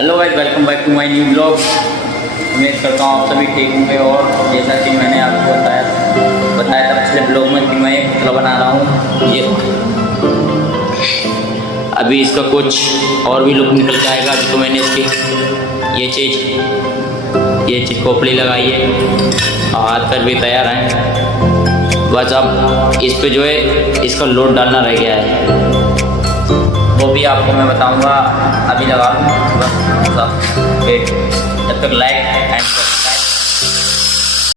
Hello guys, welcome back to my new blog. उम्मीद करता हूँ आप सभी ठीक होंगे। और जैसा कि मैंने आपको बताया था पिछले ब्लॉग में कि मैं पुतला बना रहा हूँ। ये अभी इसका कुछ और भी लुक निकल जाएगा। अभी तो मैंने इसकी ये चीज़ खोपड़ी लगाई है और हाथ पैर भी तैयार हैं। बस अब इस पे जो है इसका लोड डालना रह गया है, वो भी आपको मैं बताऊंगा। अभी लगा दूँ बस, जब तक लाइक एंड